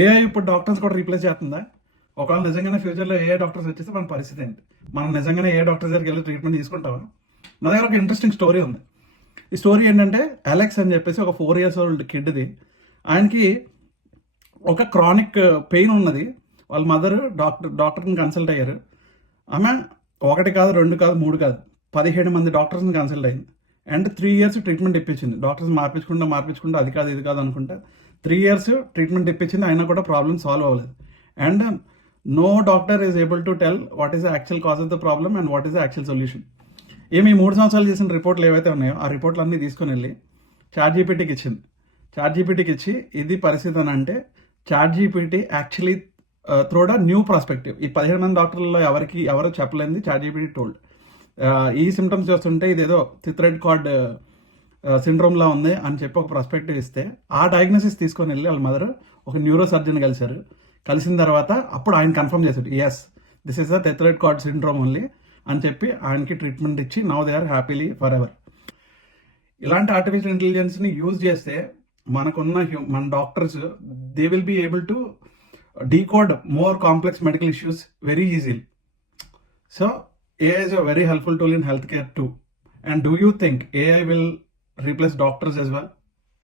AI ఇప్పుడు doctors కూడా replace చేస్తుందా? ఒకవేళ నిజంగానే ఫ్యూచర్లో ఏఐ డాక్టర్స్ వచ్చేస్తే మన పరిస్థితి ఏంటి? మనం నిజంగానే ఏ డాక్టర్ దగ్గరికి వెళ్ళి ట్రీట్మెంట్ తీసుకుంటావా? నా దగ్గర ఒక ఇంట్రెస్టింగ్ స్టోరీ ఉంది. ఈ స్టోరీ ఏంటంటే, అలెక్స్ అని చెప్పేసి ఒక 4 years old కిడ్ది. ఆయనకి ఒక క్రానిక్ పెయిన్ ఉన్నది. వాళ్ళ మదర్ డాక్టర్ని కన్సల్ట్ అయ్యారు. ఆమె 1 కాదు, 2 కాదు, 3 కాదు, 17 మంది డాక్టర్స్ని కన్సల్ట్ అయింది. అండ్ 3 years ట్రీట్మెంట్ ఇప్పించింది. డాక్టర్స్ మార్పించుకుంటూ అది కాదు ఇది కాదు అనుకుంటా 3 years ట్రీట్మెంట్ ఇప్పించింది. అయినా కూడా ప్రాబ్లమ్ సాల్వ్ అవ్వలేదు. And no doctor is able to tell what is the actual cause of the problem and what is the actual solution. ఏమి 3 సంవత్సరాలు చేసిన రిపోర్ట్లు ఏవైతే ఉన్నాయో ఆ రిపోర్ట్లు అన్నీ తీసుకొని వెళ్ళి చాట్‌జీపీటీకి ఇచ్చింది. చాట్‌జీపీటీకి ఇచ్చి ఇది పరిస్థితి అని అంటే, ChatGPT actually త్రోడ్ a new perspective. ఈ 17 మంది డాక్టర్లలో ఎవరు చెప్పలేనిది చాట్‌జీపీటీ టోల్డ్. ఈ సిమ్టమ్స్ చూస్తుంటే ఇదేదో థిథ్రాయిడ్ కార్డ్ సిండ్రోమ్లా ఉంది అని చెప్పి ఒక పర్స్పెక్టివ్ ఇస్తే, ఆ డయాగ్నోసిస్ తీసుకొని వెళ్ళి వాళ్ళ మదర్ ఒక న్యూరో సర్జన్ కలిశారు. కలిసిన తర్వాత అప్పుడు ఆయన కన్ఫర్మ్ చేశాడు, yes this is the thyroid card syndrome only అని చెప్పి ఆయనకి ట్రీట్మెంట్ ఇచ్చి now they are happily for ever. ఇలాంటి ఆర్టిఫిషియల్ ఇంటెలిజెన్స్ని యూజ్ చేస్తే మన doctors they will be able to decode more complex medical issues very easily. So AI is a very helpful tool in healthcare too. And do you think AI will replace doctors as well?